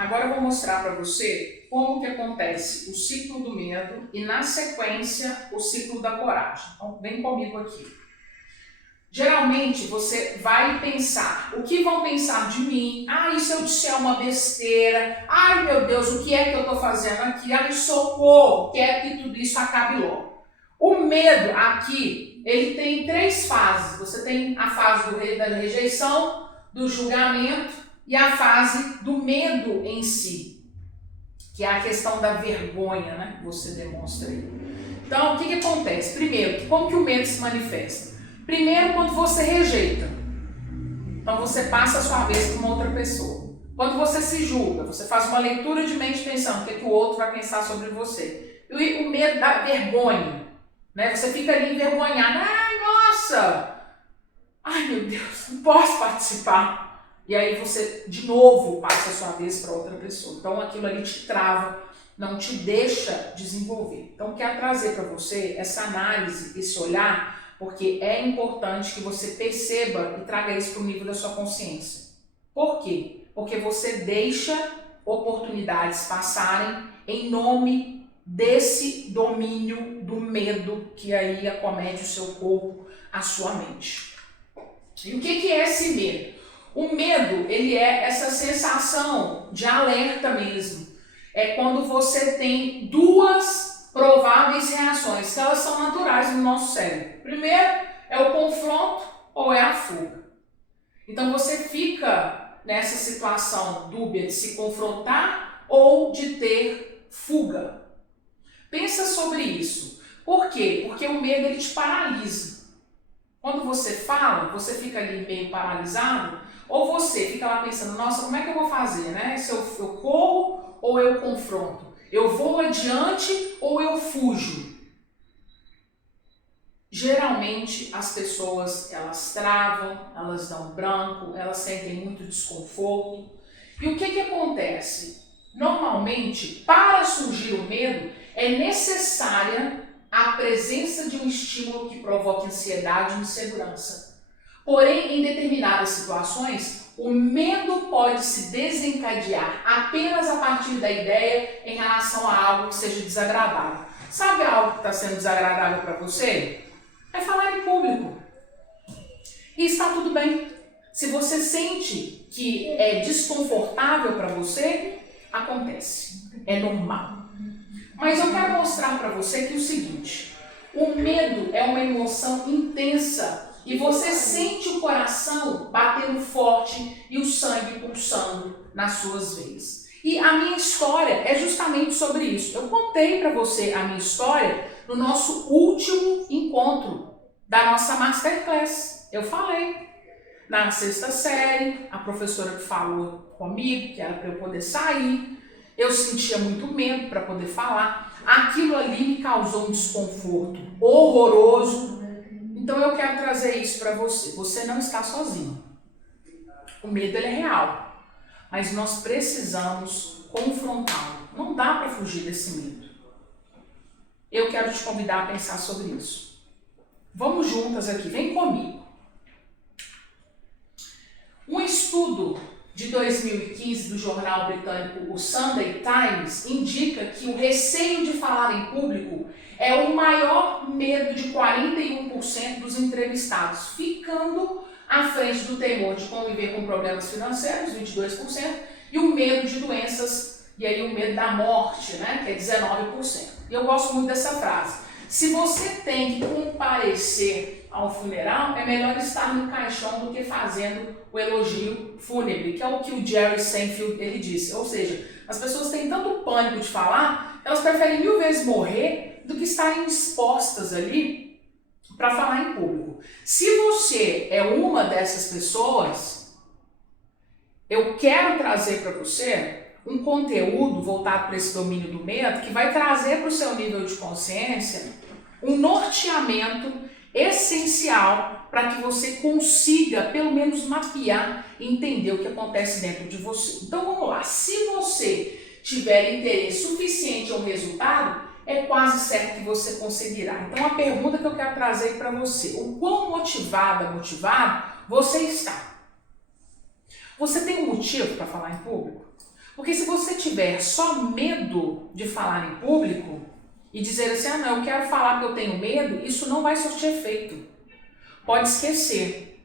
Agora eu vou mostrar para você como que acontece o ciclo do medo e, na sequência, o ciclo da coragem. Então, vem comigo aqui. Geralmente, você vai pensar, o que vão pensar de mim? Ah, e se eu disser uma besteira? Ai, meu Deus, o que é que eu estou fazendo aqui? Ai, socorro, quero que tudo isso acabe logo. O medo aqui, ele tem 3 fases. Você tem a fase da rejeição, do julgamento e a fase do medo em si, que é a questão da vergonha, né, que você demonstra aí. Então, o que acontece? Primeiro, como que o medo se manifesta? Primeiro, quando você rejeita. Então, você passa a sua vez para uma outra pessoa. Quando você se julga, você faz uma leitura de mente pensando o que o outro vai pensar sobre você. E o medo da vergonha, né? Você fica ali envergonhado. Ai, nossa! Ai, meu Deus, não posso participar. E aí você, de novo, passa a sua vez para outra pessoa. Então, aquilo ali te trava, não te deixa desenvolver. Então, quero trazer para você essa análise, esse olhar, porque é importante que você perceba e traga isso para o nível da sua consciência. Por quê? Porque você deixa oportunidades passarem em nome desse domínio do medo que aí acomete o seu corpo, a sua mente. E o que é esse medo? O medo, ele é essa sensação de alerta mesmo. É quando você tem 2 prováveis reações, que elas são naturais no nosso cérebro. Primeiro é o confronto ou é a fuga. Então você fica nessa situação dúbia de se confrontar ou de ter fuga. Pensa sobre isso. Por quê? Porque o medo ele te paralisa. Quando você fala, você fica ali meio paralisado, ou você fica lá pensando, nossa, como é que eu vou fazer, né? Se eu corro ou eu confronto? Eu vou adiante ou eu fujo? Geralmente as pessoas, elas travam, elas dão branco, elas sentem muito desconforto. E o que acontece? Normalmente, para surgir o medo, é necessária a presença de um estímulo que provoque ansiedade e insegurança. Porém, em determinadas situações, o medo pode se desencadear apenas a partir da ideia em relação a algo que seja desagradável. Sabe algo que está sendo desagradável para você? É falar em público. E está tudo bem. Se você sente que é desconfortável para você, acontece. É normal. Mas eu quero mostrar para você que é o seguinte, o medo é uma emoção intensa e você sente o coração batendo forte e o sangue pulsando nas suas veias. E a minha história é justamente sobre isso. Eu contei para você a minha história no nosso último encontro da nossa Masterclass. Eu falei. Na 6ª série, a professora que falou comigo, que era para eu poder sair, eu sentia muito medo para poder falar. Aquilo ali me causou um desconforto horroroso. Então eu quero trazer isso para você. Você não está sozinho. O medo ele é real, mas nós precisamos confrontá-lo. Não dá para fugir desse medo. Eu quero te convidar a pensar sobre isso. Vamos juntas aqui, vem comigo. Um estudo de 2015 do jornal britânico o Sunday Times indica que o receio de falar em público é o maior medo de 41% dos entrevistados, ficando à frente do temor de conviver com problemas financeiros, 22%, e o medo de doenças, e aí o medo da morte, né, que é 19%. E eu gosto muito dessa frase. Se você tem que comparecer ao funeral, é melhor estar no caixão do que fazendo o elogio fúnebre, que é o que o Jerry Seinfeld ele disse. Ou seja, as pessoas têm tanto pânico de falar, elas preferem 1000 vezes morrer do que estarem expostas ali para falar em público. Se você é uma dessas pessoas, eu quero trazer para você um conteúdo voltado para esse domínio do medo que vai trazer para o seu nível de consciência um norteamento essencial para que você consiga pelo menos mapear e entender o que acontece dentro de você. Então vamos lá, se você tiver interesse suficiente ao resultado, é quase certo que você conseguirá. Então a pergunta que eu quero trazer para você, o quão motivado você está? Você tem um motivo para falar em público? Porque se você tiver só medo de falar em público e dizer assim, ah não, eu quero falar porque eu tenho medo, isso não vai surtir efeito. Pode esquecer.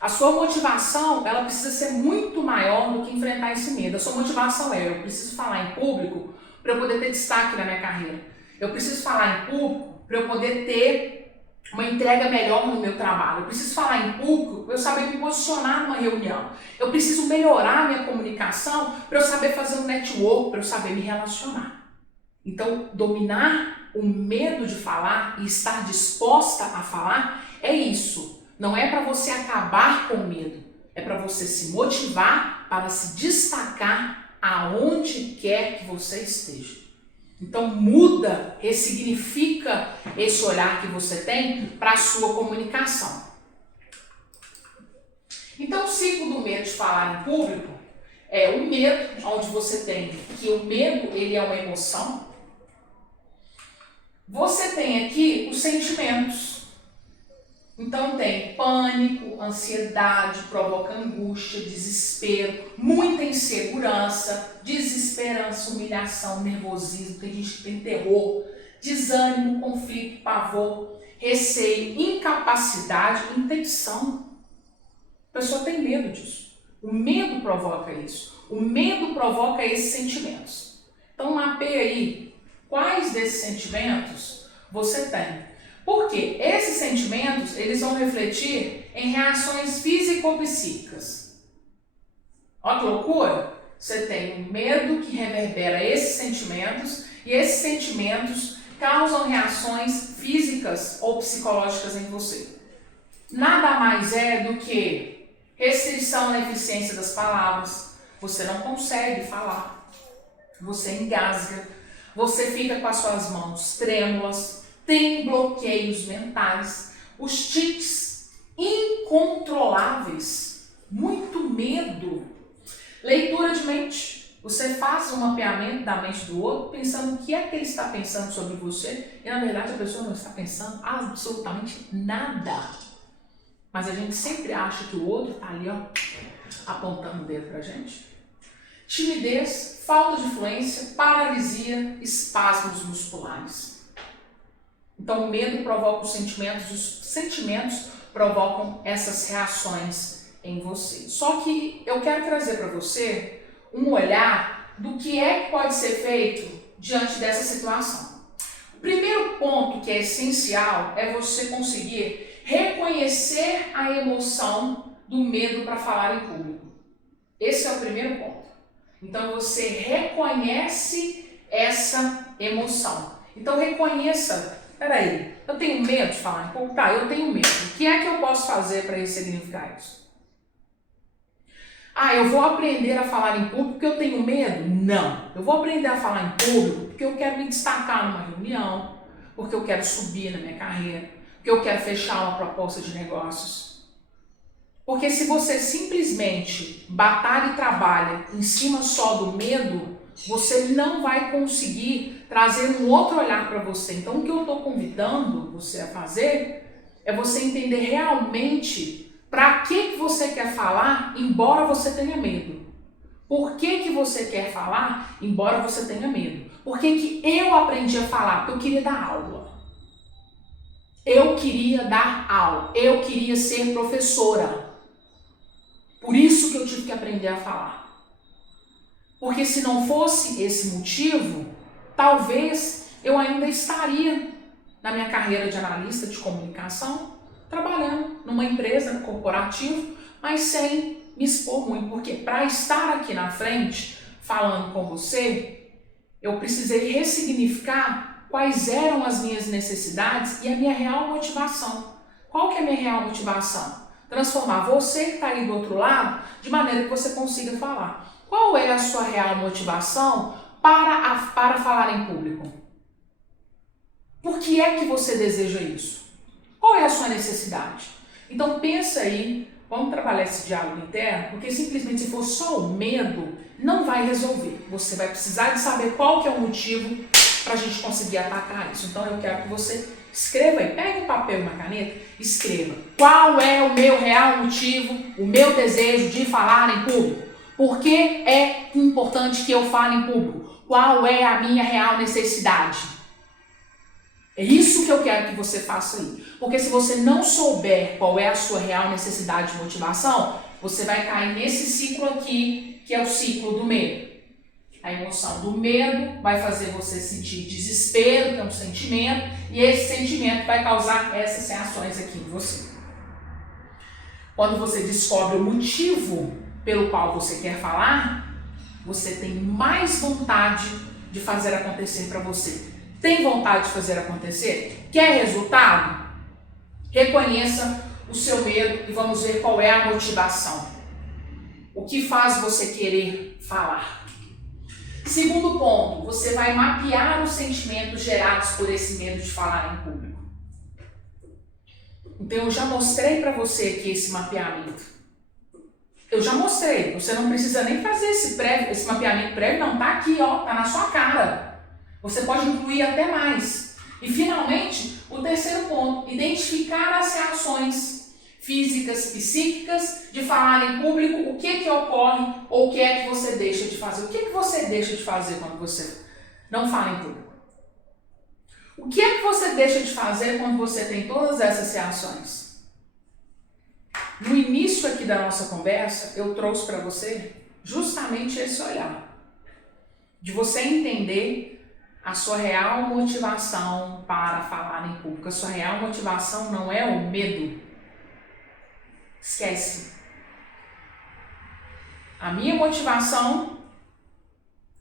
A sua motivação, ela precisa ser muito maior do que enfrentar esse medo. A sua motivação é, eu preciso falar em público para eu poder ter destaque na minha carreira. Eu preciso falar em público para eu poder ter uma entrega melhor no meu trabalho. Eu preciso falar em público para eu saber me posicionar numa reunião. Eu preciso melhorar a minha comunicação para eu saber fazer um network, para eu saber me relacionar. Então, dominar o medo de falar e estar disposta a falar é isso. Não é para você acabar com o medo. É para você se motivar para se destacar aonde quer que você esteja. Então muda, ressignifica esse olhar que você tem para a sua comunicação. Então o ciclo do medo de falar em público é o medo, onde você tem que o medo ele é uma emoção. Você tem aqui os sentimentos. Então tem pânico, ansiedade, provoca angústia, desespero, muita insegurança, desesperança, humilhação, nervosismo, tem gente que tem terror, desânimo, conflito, pavor, receio, incapacidade, intenção. A pessoa tem medo disso. O medo provoca isso. O medo provoca esses sentimentos. Então mapeia aí quais desses sentimentos você tem. Porque esses sentimentos, eles vão refletir em reações físico-psíquicas. Olha que loucura! Você tem um medo que reverbera esses sentimentos e esses sentimentos causam reações físicas ou psicológicas em você. Nada mais é do que restrição na eficiência das palavras. Você não consegue falar. Você engasga. Você fica com as suas mãos trêmulas. Tem bloqueios mentais, os tiques incontroláveis, muito medo. Leitura de mente. Você faz um mapeamento da mente do outro pensando o que é que ele está pensando sobre você e na verdade a pessoa não está pensando absolutamente nada. Mas a gente sempre acha que o outro está ali, ó, apontando o dedo pra gente. Timidez, falta de fluência, paralisia, espasmos musculares. Então, o medo provoca os sentimentos provocam essas reações em você. Só que eu quero trazer para você um olhar do que é que pode ser feito diante dessa situação. O primeiro ponto que é essencial é você conseguir reconhecer a emoção do medo para falar em público. Esse é o primeiro ponto. Então, você reconhece essa emoção. Então, reconheça. Peraí, eu tenho medo de falar em público? Tá, eu tenho medo. O que é que eu posso fazer para ressignificar isso? Ah, eu vou aprender a falar em público porque eu tenho medo? Não. Eu vou aprender a falar em público porque eu quero me destacar numa reunião, porque eu quero subir na minha carreira, porque eu quero fechar uma proposta de negócios. Porque se você simplesmente batalha e trabalha em cima só do medo, você não vai conseguir trazer um outro olhar para você. Então, o que eu estou convidando você a fazer é você entender realmente para que você quer falar, embora você tenha medo. Por que você quer falar, embora você tenha medo? Por que eu aprendi a falar? Porque eu queria dar aula. Eu queria dar aula. Eu queria ser professora. Por isso que eu tive que aprender a falar. Porque se não fosse esse motivo, talvez eu ainda estaria na minha carreira de analista de comunicação, trabalhando numa empresa corporativa, mas sem me expor muito. Porque para estar aqui na frente, falando com você, eu precisei ressignificar quais eram as minhas necessidades e a minha real motivação. Qual que é a minha real motivação? Transformar você que está aí do outro lado de maneira que você consiga falar. Qual é a sua real motivação para falar em público? Por que é que você deseja isso? Qual é a sua necessidade? Então pensa aí, vamos trabalhar esse diálogo interno, porque simplesmente se for só o medo, não vai resolver. Você vai precisar de saber qual que é o motivo para a gente conseguir atacar isso. Então eu quero que você escreva aí, pegue um papel e uma caneta, escreva. Qual é o meu real motivo, o meu desejo de falar em público? Por que é importante que eu fale em público? Qual é a minha real necessidade? É isso que eu quero que você faça aí. Porque se você não souber qual é a sua real necessidade de motivação, você vai cair nesse ciclo aqui, que é o ciclo do medo. A emoção do medo vai fazer você sentir desespero, que é um sentimento, e esse sentimento vai causar essas reações aqui em você. Quando você descobre o motivo pelo qual você quer falar, você tem mais vontade de fazer acontecer para você. Tem vontade de fazer acontecer? Quer resultado? Reconheça o seu medo e vamos ver qual é a motivação. O que faz você querer falar? Segundo ponto, você vai mapear os sentimentos gerados por esse medo de falar em público. Então eu já mostrei para você aqui esse mapeamento. Eu já mostrei, você não precisa nem fazer esse mapeamento prévio, não, tá aqui, ó, tá na sua cara. Você pode incluir até mais. E finalmente, o terceiro ponto, identificar as reações físicas, psíquicas de falar em público, o que ocorre ou o que é que você deixa de fazer. O que você deixa de fazer quando você não fala em público? O que é que você deixa de fazer quando você tem todas essas reações? No início aqui da nossa conversa, eu trouxe para você justamente esse olhar. De você entender a sua real motivação para falar em público. A sua real motivação não é o medo. Esquece. A minha motivação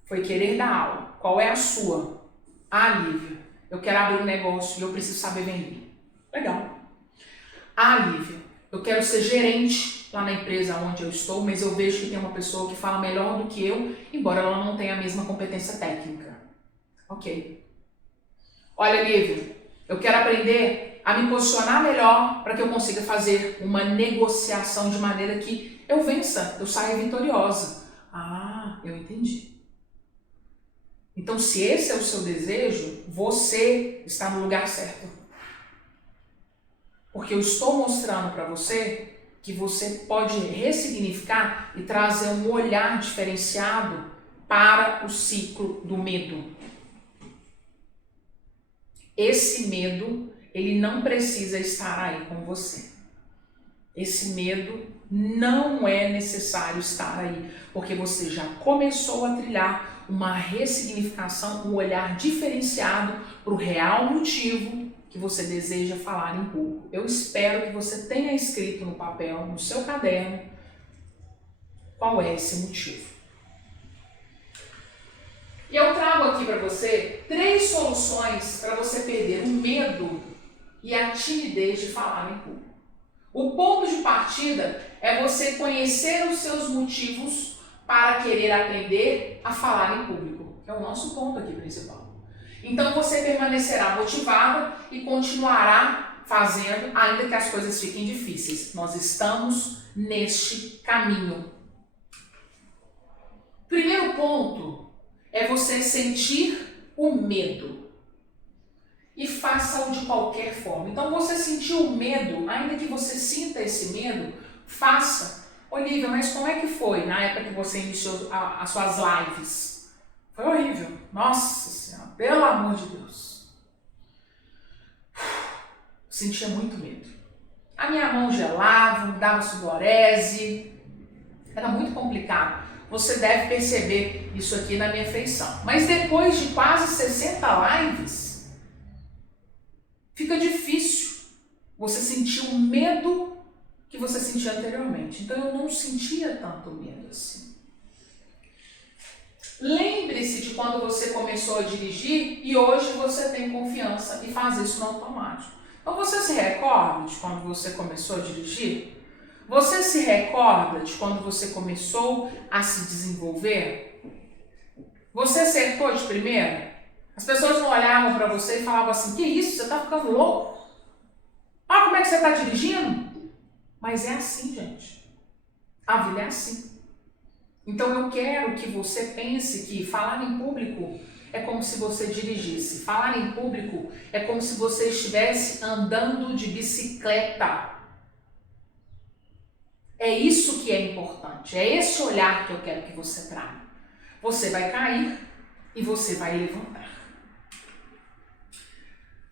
foi querer dar aula. Qual é a sua? Ah, Lívia, eu quero abrir um negócio e eu preciso saber vender. Legal. Ah, Lívia, eu quero ser gerente lá na empresa onde eu estou, mas eu vejo que tem uma pessoa que fala melhor do que eu, embora ela não tenha a mesma competência técnica. Ok. Olha, Lívia, eu quero aprender a me posicionar melhor para que eu consiga fazer uma negociação de maneira que eu vença, eu saia vitoriosa. Ah, eu entendi. Então, se esse é o seu desejo, você está no lugar certo. Porque eu estou mostrando para você que você pode ressignificar e trazer um olhar diferenciado para o ciclo do medo. Esse medo, ele não precisa estar aí com você. Esse medo não é necessário estar aí, porque você já começou a trilhar uma ressignificação, um olhar diferenciado para o real motivo que você deseja falar em público. Eu espero que você tenha escrito no papel, no seu caderno, qual é esse motivo. E eu trago aqui para você 3 soluções para você perder o medo e a timidez de falar em público. O ponto de partida é você conhecer os seus motivos para querer aprender a falar em público, que é o nosso ponto aqui principal. Então você permanecerá motivado e continuará fazendo, ainda que as coisas fiquem difíceis. Nós estamos neste caminho. Primeiro ponto é você sentir o medo. E faça-o de qualquer forma. Então, você sentiu o medo, ainda que você sinta esse medo, faça. Olivia, mas como é que foi na época que você iniciou as suas lives? Foi horrível. Nossa Senhora, pelo amor de Deus. Sentia muito medo. A minha mão gelava, me dava sudorese. Era muito complicado. Você deve perceber isso aqui na minha feição. Mas depois de quase 60 lives, fica difícil você sentir o medo que você sentia anteriormente. Então eu não sentia tanto medo assim. Lembre-se de quando você começou a dirigir e hoje você tem confiança e faz isso no automático. Então você se recorda de quando você começou a dirigir? Você se recorda de quando você começou a se desenvolver? Você acertou de primeira? As pessoas não olhavam para você e falavam assim, que isso, você está ficando louco? Olha como é que você está dirigindo. Mas é assim, gente. A vida é assim. Então eu quero que você pense que falar em público é como se você dirigisse. Falar em público é como se você estivesse andando de bicicleta. É isso que que é importante. É esse olhar que eu quero que você traga. Você vai cair e você vai levantar.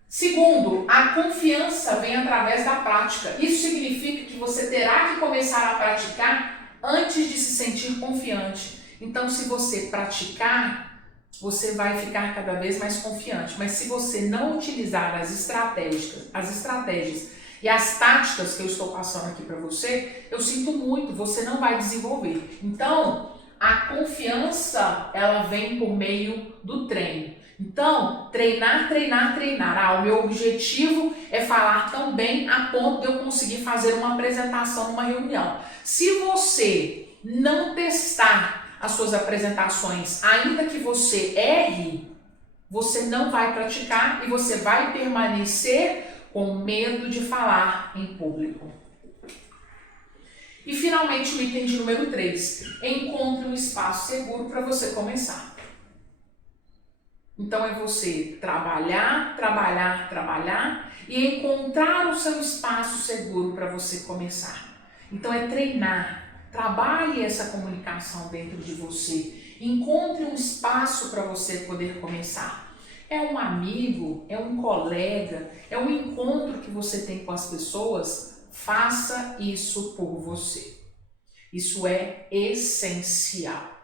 Segundo, a confiança vem através da prática. Isso significa que você terá que começar a praticar antes de se sentir confiante. Então, se você praticar, você vai ficar cada vez mais confiante. Mas se você não utilizar as estratégias e as táticas que eu estou passando aqui para você, eu sinto muito, você não vai desenvolver. Então, a confiança, ela vem por meio do treino. Então, treinar. O meu objetivo é falar tão bem a ponto de eu conseguir fazer uma apresentação numa reunião. Se você não testar as suas apresentações, ainda que você erre, você não vai praticar e você vai permanecer com medo de falar em público. E finalmente o item de número 3, encontre um espaço seguro para você começar. Então é você trabalhar e encontrar o seu espaço seguro para você começar. Então é treinar. Trabalhe essa comunicação dentro de você. Encontre um espaço para você poder começar. É um amigo, é um colega, é um encontro que você tem com as pessoas. Faça isso por você. Isso é essencial.